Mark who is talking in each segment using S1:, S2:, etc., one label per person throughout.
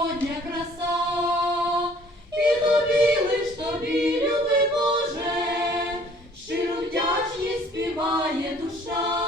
S1: Господня краса, і тобі лиш тобі, люби Боже, щиру вдячність співає душа.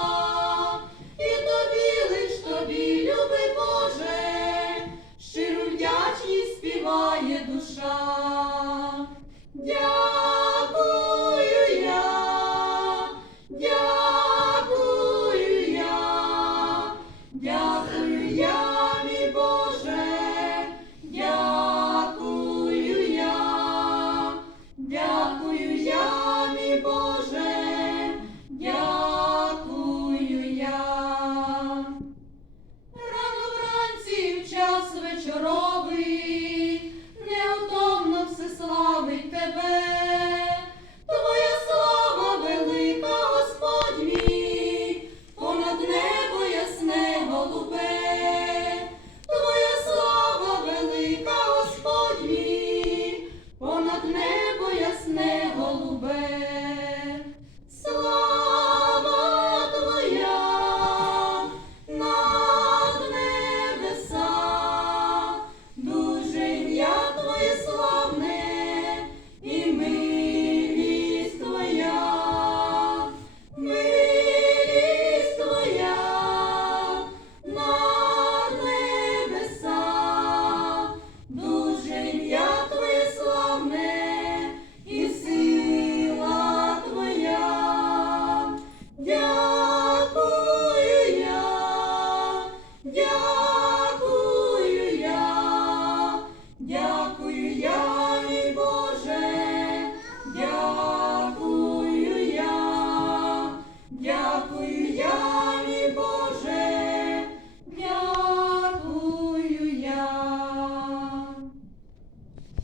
S1: Shalom.